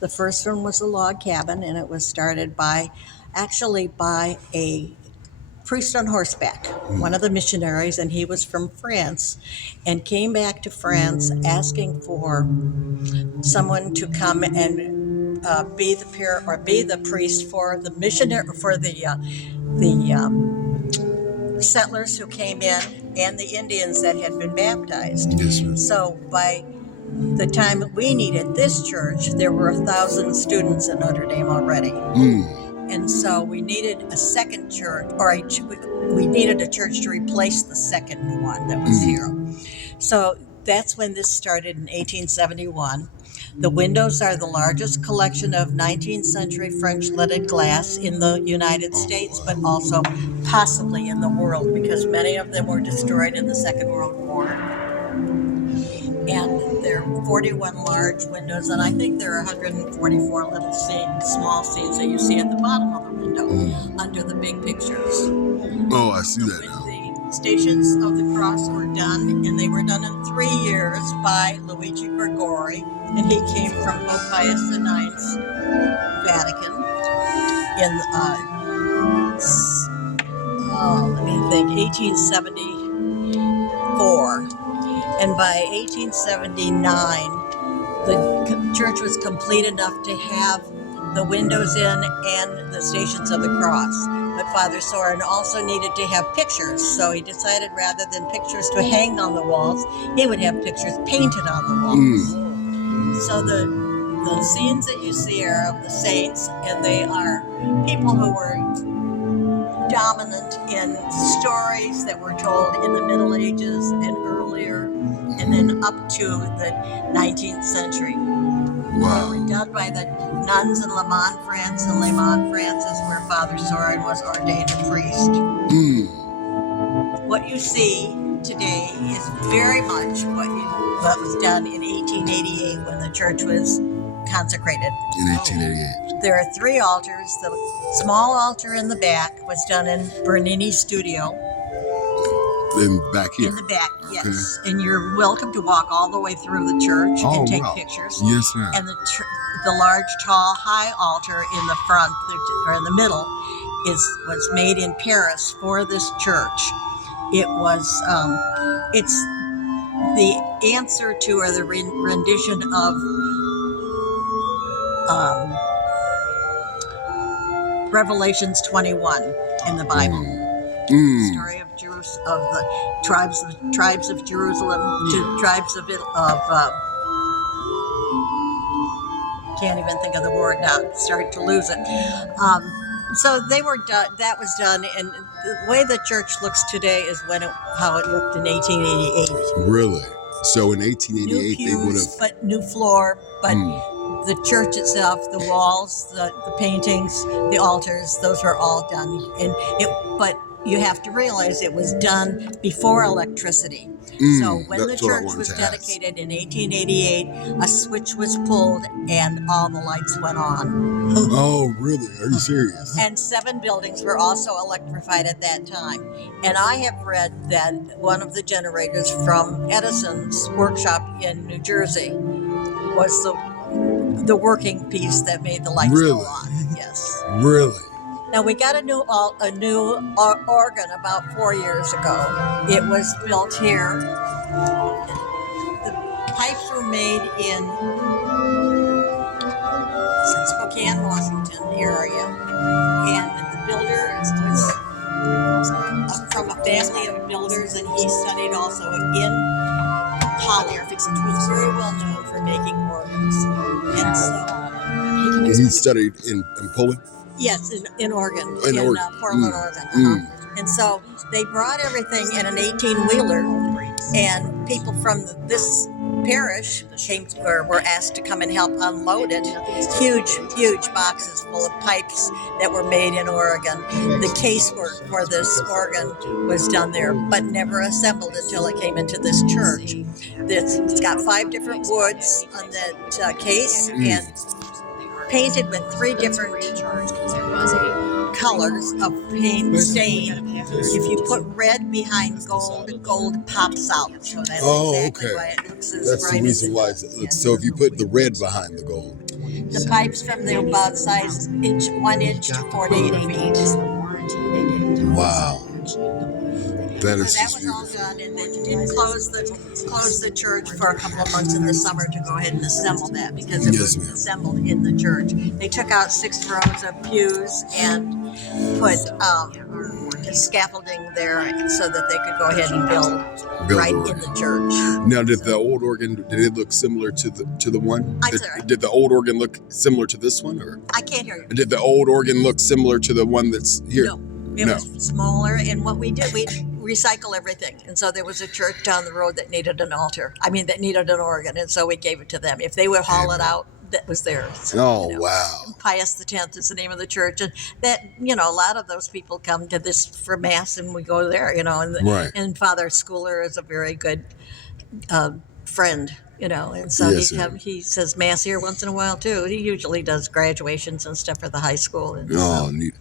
The first one was a log cabin, and it was started by a priest on horseback, one of the missionaries, and he was from France, and came back to France asking for someone to come and be the peer or be the priest for the missionary for the settlers who came in and the Indians that had been baptized. Yes, ma'am. So by the time we needed this church, there were 1,000 students in Notre Dame already. And so we needed a second church, we needed a church to replace the second one that was here. So that's when this started in 1871. The windows are the largest collection of 19th century French leaded glass in the United States, but also possibly in the world, because many of them were destroyed in the Second World War. And there are 41 large windows, and I think there are 144 little small scenes that you see at the bottom of the window under the big pictures. Oh, I see that now. The Stations of the Cross were done, and they were done in 3 years by Luigi Gregori, and he came from Pope Pius IX's Vatican in, 1874. And by 1879, the church was complete enough to have the windows in and the Stations of the Cross. But Father Soren also needed to have pictures, so he decided rather than pictures to hang on the walls, he would have pictures painted on the walls. So the scenes that you see are of the saints, and they are people who were dominant in stories that were told in the Middle Ages and earlier, and then up to the 19th century. Wow. They were done by the nuns in Le Mans, France, and Le Mans, France is where Father Soren was ordained a priest. What you see today is very much what was done in 1888 when the church was consecrated. In 1888. There are 3 altars. The small altar in the back was done in Bernini's studio. Back here? In the back, yes. Okay. And you're welcome to walk all the way through the church and take pictures. Yes, ma'am. And the large, tall, high altar in the front, or in the middle, was made in Paris for this church. It was, it's the answer to, or the rendition of Revelations 21 in the Bible. The story of the tribes of Jerusalem, tribes of can't even think of the word now. Starting to lose it. So they were done. That was done, and the way the church looks today is how it looked in 1888. Really? So in 1888 they would have. But new floor, but. The church itself, the walls, the paintings, the altars, those were all done. But you have to realize it was done before electricity. So when the church was dedicated in 1888, a switch was pulled and all the lights went on. Oh, really? Are you serious? And 7 buildings were also electrified at that time. And I have read that one of the generators from Edison's workshop in New Jersey was the working piece that made the lights go on. Yes. Really? Now we got a new organ about 4 years ago. It was built here. The pipes were made in Spokane, Washington area, and the builder was from a family of builders, and he studied also in Holland. He was very well known for making organs. And so he studied in Poland? Yes, in Oregon. In Portland, Oregon. And so they brought everything in an 18-wheeler, and people from this parish were asked to come and help unload it. Huge boxes full of pipes that were made in Oregon. The casework for this organ was done there, but never assembled until it came into this church. It's got 5 different woods on that case, and painted with 3 different colors of paint stain. If you put red behind gold, gold pops out. So that's exactly why it looks as That's bright the reason why it looks. So if you put the red behind the gold, The pipes from the about size 1 inch to 48 feet. Wow. That is So that just was all beautiful. done, and then did close the church for a couple of months in the summer to go ahead and assemble that because it Yes, was ma'am. assembled in the church. They took out 6 rows of pews and put scaffolding there so that they could go ahead and build right in the church. Now, did the old organ, did it look similar to the one? I'm sorry? Did the old organ look similar to this one, or I can't hear you. did the old organ look similar to the one that's here? No, it was smaller, and what we did, we recycle everything. And so there was a church down the road that needed an altar. I mean, that needed an organ, and so we gave it to them. If they would haul it out, that was theirs. Oh, wow. Pius X is the name of the church, and that a lot of those people come to this for mass, and we go there. Right. And Father Schooler is a very good friend. And so Yes, he says mass here once in a while too. He usually does graduations and stuff for the high school. And Oh, neat.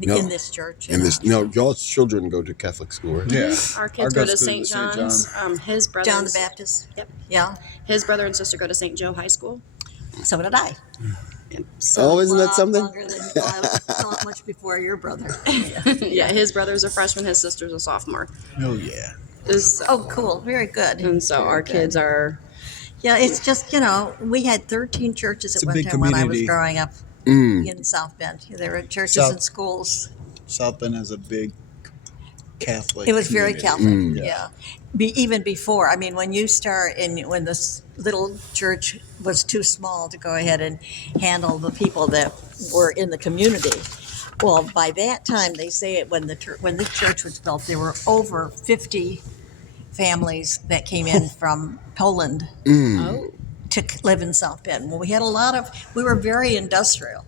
in this church. Y'all's children go to Catholic school, right? Yeah. Our kids go to St. John's. His brother. John the Baptist. Yep. Yeah. His brother and sister go to St. Joe High School. So did I. Oh, isn't that something? Not much before your brother. Yeah, his brother's a freshman. His sister's a sophomore. Oh, yeah. Oh, cool. Very good. And so our kids are. Yeah, it's just, we had 13 churches at a one big time when I was community. growing up in South Bend. There were churches and schools. South Bend has a big Catholic. It was very community. Catholic, yeah. Even before, when you start when this little church was too small to go ahead and handle the people that were in the community. Well, by that time, they say when the church was built, there were over 50 families that came in from Poland to live in South Bend. Well, we had we were very industrial.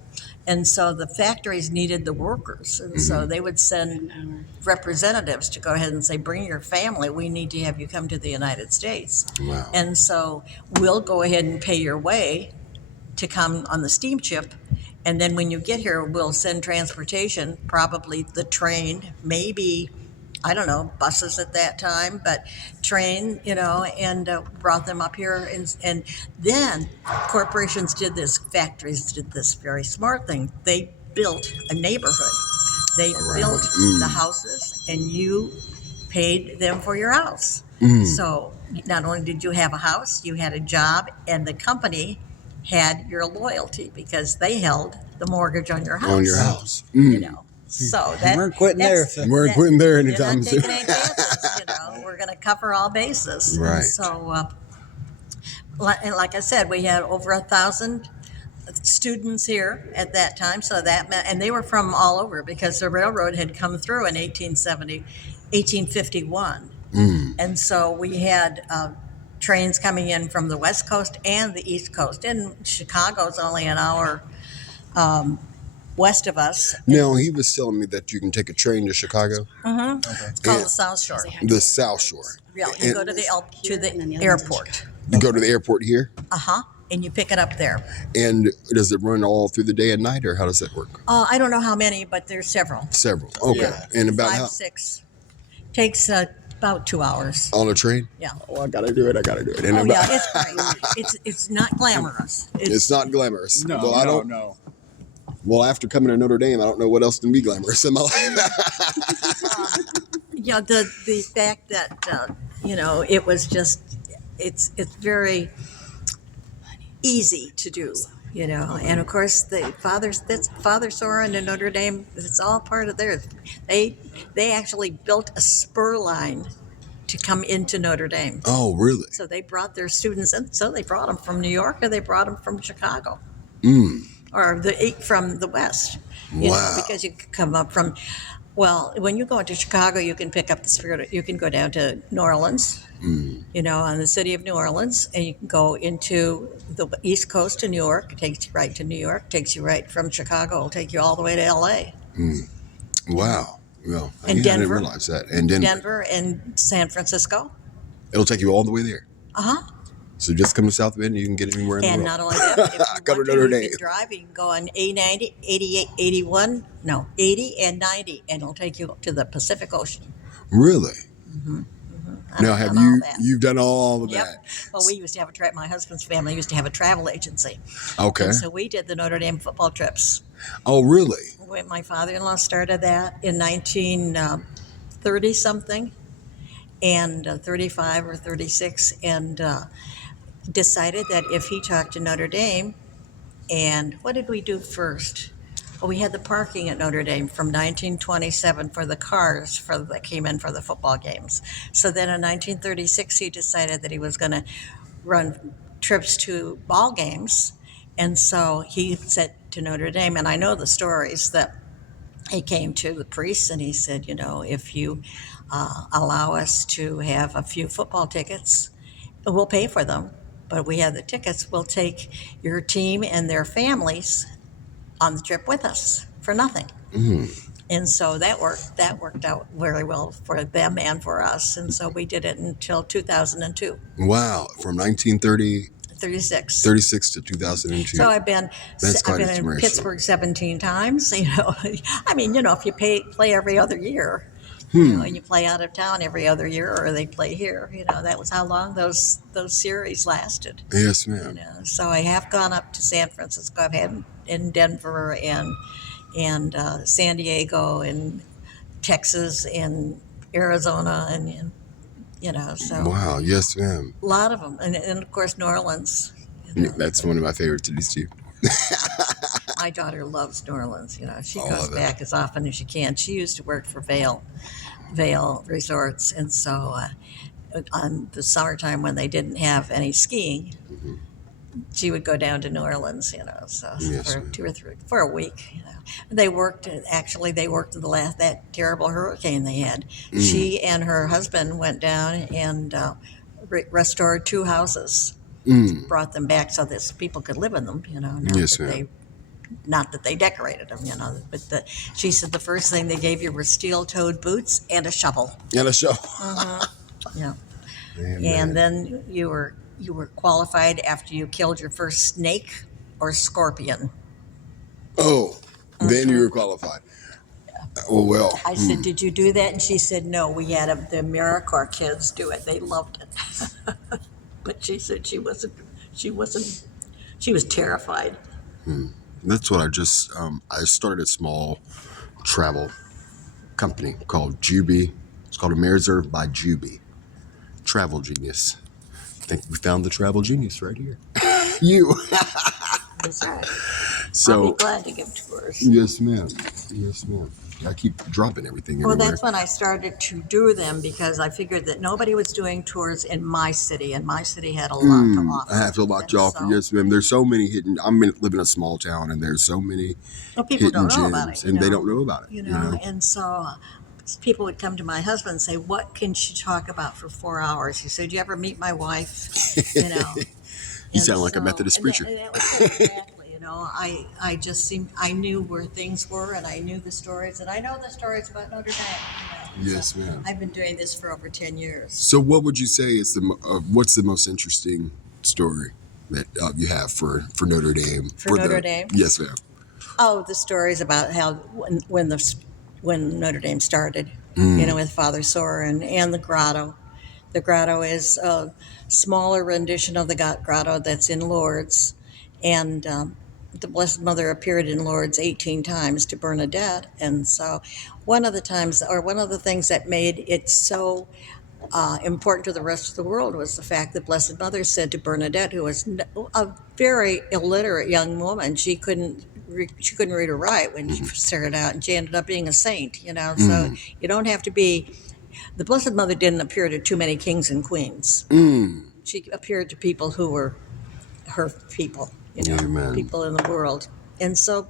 And so the factories needed the workers. And so they would send representatives to go ahead and say, bring your family. We need to have you come to the United States. Wow. And so we'll go ahead and pay your way to come on the steamship. And then when you get here, we'll send transportation, probably the train, maybe, I don't know, buses at that time, but train, and brought them up here. And then corporations factories did this very smart thing. They built a neighborhood. They built the houses, and you paid them for your house. So not only did you have a house, you had a job, and the company had your loyalty because they held the mortgage on your house. So We weren't quitting there. We weren't quitting there You're anytime not soon. taking any chances, We're going to cover all bases. Right. And so, like I said, we had over 1,000 students here at that time. So that meant, and they were from all over because the railroad had come through in 1851. And so we had trains coming in from the West Coast and the East Coast. And Chicago's only an hour west of us. Now, he was telling me that you can take a train to Chicago. It's called the South Shore. The South Shore. Yeah, you go to the airport. You go to the airport here, And you pick it up there. and does it run all through the day and night, or how does that work? I don't know how many, but there's several. Several. Okay. Yeah. And about 5, 6. Takes about 2 hours. on a train? Yeah. Oh, I gotta do it. And Oh about, yeah, it's great. It's not glamorous. it's not glamorous. No, Well, I don't. no. Well, after coming to Notre Dame, I don't know what else can be glamorous in my life. The fact that it was just it's very easy to do. And of course that's Father Soren and Notre Dame. It's all part of theirs. They actually built a spur line to come into Notre Dame. Oh, really? So they brought their students in. So they brought them from New York, or they brought them from Chicago, or from the West. Wow. Because you could come up from. Well, when you go into Chicago, you can pick up the spirit. You can go down to New Orleans, on the city of New Orleans, and you can go into the East Coast to New York. It takes you right to New York. Takes you right from Chicago. It'll take you all the way to L.A. Wow. Well, And I Denver. didn't realize that. And Denver and San Francisco. It'll take you all the way there. So just come to South Bend, you can get anywhere in And the not world. only that, but if you Go to want Notre you Dame. can drive. You can go on A90, 88, 81, 80, and 90, and it'll take you to the Pacific Ocean. Really? Now, I've have done all you that. you've done all of Yep. that? Well, we used to have my husband's family used to have a travel agency. Okay. And so we did the Notre Dame football trips. Oh, really? When my father-in-law started that in 1930 something, and 35 or 36, and decided that if he talked to Notre Dame, and what did we do first? Well, we had the parking at Notre Dame from 1927 for the cars that came in for the football games. So then in 1936, he decided that he was going to run trips to ball games. And so he said to Notre Dame, and I know the stories that he came to the priests and he said, if you allow us to have a few football tickets, we'll pay for them. But we have the tickets, we'll take your team and their families on the trip with us for nothing. And so that worked out very well for them and for us. And so we did it until 2002. Wow. From 1930 36. 36 to 2002. So That's I've quite been in inspirational. Pittsburgh 17 times. I mean, if you play every other year, and you play out of town every other year, or they play here, that was how long those series lasted. Yes, ma'am. So I have gone up to San Francisco. I've had in Denver and San Diego and Texas and Arizona and so Wow. Yes, ma'am. a lot of them, and of course New Orleans. That's one of my favorite cities too. My daughter loves New Orleans. She I goes love it. back as often as she can. She used to work for Vail Resorts, and so on the summertime when they didn't have any skiing, she would go down to New Orleans. So Yes, for ma'am. 2 or 3 for a week. They worked that terrible hurricane they had. She and her husband went down and restored 2 houses, brought them back so that people could live in them. Yes, ma'am. Not that they decorated them, but she said the first thing they gave you were steel-toed boots and a shovel. And a show. Yeah. Man, And then you were qualified after you killed your first snake or scorpion. Oh, then you were qualified. Oh, well. I said, "Did you do that?" And she said, "No, we had the AmeriCorps kids do it. They loved it." But she said she wasn't. She was terrified. That's what I started a small travel company called Juby. It's called Ameriserve by Juby. Travel Genius. I think we found the travel genius right here. You. That's right. I'll So, be glad to give tours. yes, ma'am. Yes, ma'am. I keep dropping everything Well, everywhere. that's when I started to do them because I figured that nobody was doing tours in my city, and my city had a lot to offer. I have to lock you off. So- Yes, ma'am. There's so many hidden. Live in a small town, and there's so many Well, people hidden don't know about gems, it, and they don't know about it. And so people would come to my husband and say, "What can she talk about for 4 hours?" He said, "You ever meet my wife?" You sound like a Methodist preacher. And that was it, exactly. I just I knew where things were, and I knew the stories, and I know the stories about Notre Dame. Yes, ma'am. I've been doing this for over 10 years. So, what would you say is what's the most interesting story that you have for Notre Dame? For Notre Dame? Yes, ma'am. Oh, the stories about how when Notre Dame started, with Father Sorin and the grotto. The grotto is a smaller rendition of the grotto that's in Lourdes, and the Blessed Mother appeared in Lourdes 18 times to Bernadette, and so one of the things that made it so important to the rest of the world was the fact that Blessed Mother said to Bernadette, who was a very illiterate young woman, she couldn't read or write when she started out, and she ended up being a saint. So you don't have to be. The Blessed Mother didn't appear to too many kings and queens. She appeared to people who were her people, Amen. people in the world. And so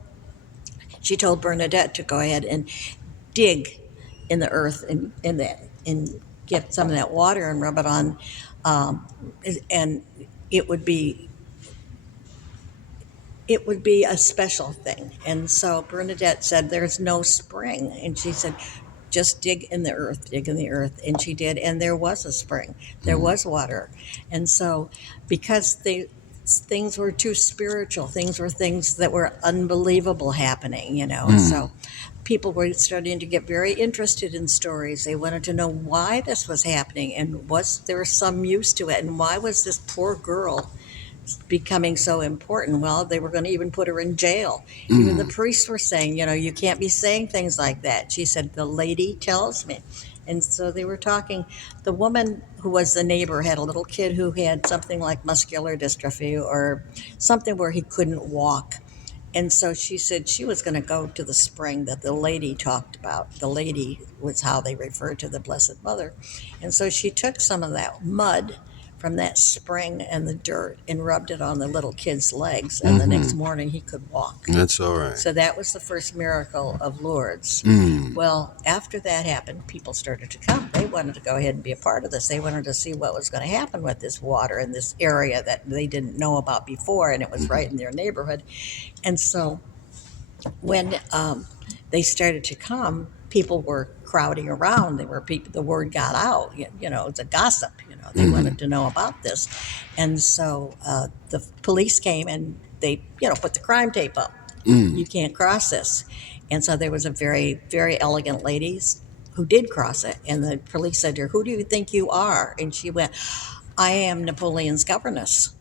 she told Bernadette to go ahead and dig in the earth and get some of that water and rub it on, and it would be a special thing. And so Bernadette said, "There's no spring," and she said, "Just dig in the earth," and she did, and there was a spring. There was water. And so because things were too spiritual. Things that were unbelievable happening, So people were starting to get very interested in stories. They wanted to know why this was happening and was there some use to it and why was this poor girl becoming so important. Well, they were going to even put her in jail. Even the priests were saying, you can't be saying things like that. She said, the lady tells me. And so they were talking. The woman who was the neighbor had a little kid who had something like muscular dystrophy or something where he couldn't walk. And so she said she was going to go to the spring that the lady talked about. The lady was how they referred to the Blessed Mother. And so she took some of that mud from that spring and the dirt and rubbed it on the little kid's legs. And the next morning he could walk. That's all right. So that was the first miracle of Lourdes. Well, after that happened, people started to come. They wanted to go ahead and be a part of this. They wanted to see what was going to happen with this water in this area that they didn't know about before, and it was right in their neighborhood. And so when they started to come, people were crowding around. There were people. The word got out. It's a gossip. They wanted to know about this, and so the police came and they, put the crime tape up. You can't cross this, and so there was a very, very elegant lady who did cross it, and the police said to her, "Who do you think you are?" And she went, "I am Napoleon's governess."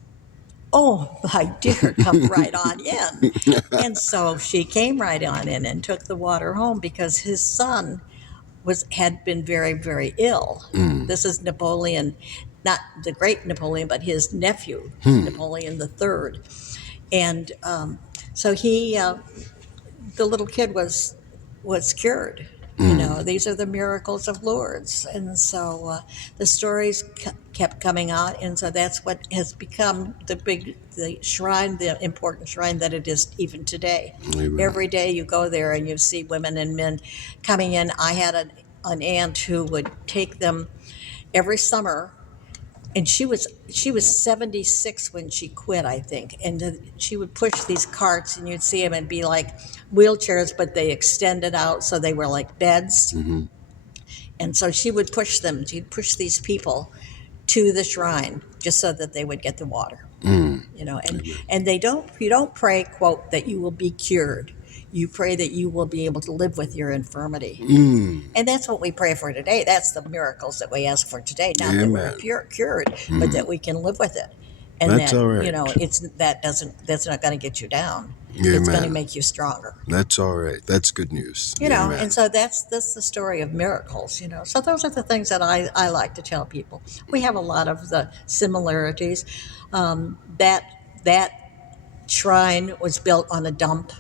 "Oh, my dear, come right on in." And so she came right on in and took the water home because his son had been very, very ill. This is Napoleon, not the great Napoleon, but his nephew, Napoleon III. And so the little kid was cured. These are the miracles of Lourdes, and so the stories kept coming out, and so that's what has become the shrine, the important shrine that it is even today. Amen. Every day you go there and you see women and men coming in. I had an aunt who would take them every summer. And she was 76 when she quit, I think. And she would push these carts, and you'd see them and be like wheelchairs, but they extended out, so they were like beds. And so she would push them. She'd push these people to the shrine just so that they would get the water. And you don't pray, quote, that you will be cured. You pray that you will be able to live with your infirmity. And that's what we pray for today. That's the miracles that we ask for today. Not that we're cured, but that we can live with it. And that's all right. That's not going to get you down. It's going to make you stronger. That's all right. That's good news. And so that's the story of miracles, So those are the things that I like to tell people. We have a lot of the similarities. That shrine was built on a dump.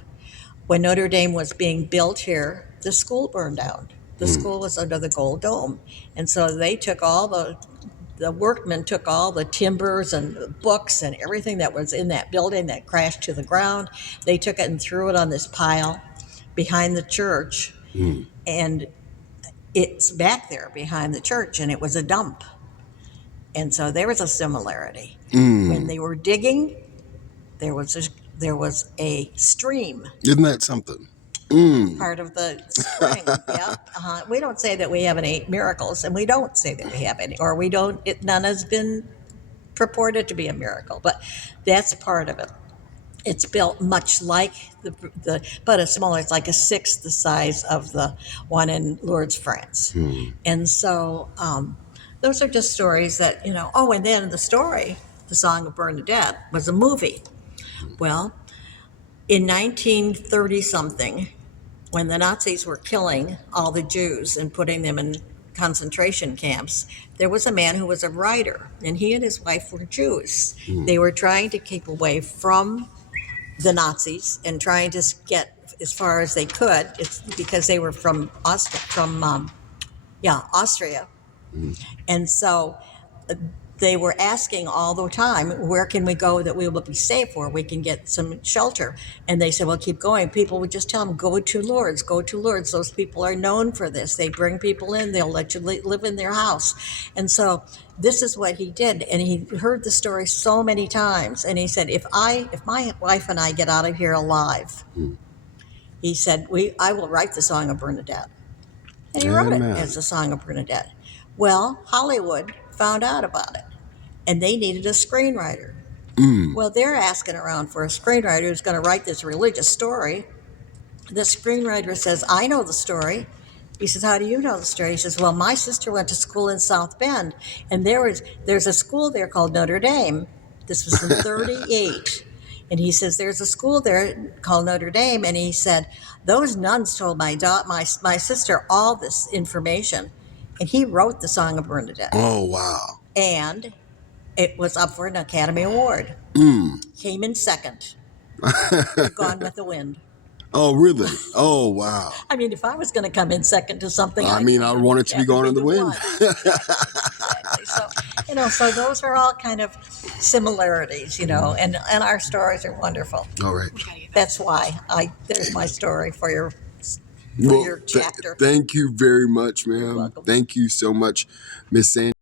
When Notre Dame was being built here, the school burned down. The school was under the gold dome. And so they took the workmen took all the timbers and the books and everything that was in that building that crashed to the ground. They took it and threw it on this pile behind the church. And it's back there behind the church, and it was a dump. And so there was a similarity. When they were digging, there was a stream. Isn't that something? Part of the spring. Yeah. We don't say that we have any miracles, and we don't say that we have any, or we don't. None has been purported to be a miracle, but that's part of it. It's built much like but it's smaller. It's like a sixth the size of the one in Lourdes, France. And so those are just stories that Oh, and then the Song of Bernadette, was a movie. Well, in 1930 something, when the Nazis were killing all the Jews and putting them in concentration camps, there was a man who was a writer, and he and his wife were Jews. They were trying to keep away from the Nazis and trying to get as far as they could. It's because they were from Austria. And so they were asking all the time, where can we go that we will be safe, where we can get some shelter? And they said, well, keep going. People would just tell them, go to Lourdes, go to Lourdes. Those people are known for this. They bring people in. They'll let you live in their house. And so this is what he did. And he heard the story so many times. And he said, if my wife and I get out of here alive, he said, I will write the Song of Bernadette. And he wrote it as the Song of Bernadette. Well, Hollywood found out about it, and they needed a screenwriter. Well, they're asking around for a screenwriter who's going to write this religious story. The screenwriter says, I know the story. He says, how do you know the story? He says, well, my sister went to school in South Bend, and there's a school there called Notre Dame. This was in 38. And he says, there's a school there called Notre Dame. And he said, those nuns told my sister all this information. And he wrote the Song of Bernadette. Oh, wow. And it was up for an Academy Award. Came in second. Gone with the Wind. Oh, really? Oh, wow. I mean, if I was going to come in second to something, I mean, I want it to be Gone in the Wind. Exactly. So those are all kind of similarities, and our stories are wonderful. All right. That's why there's my story for your chapter. Thank you very much, ma'am. welcome. Thank you so much, Miss Sandy.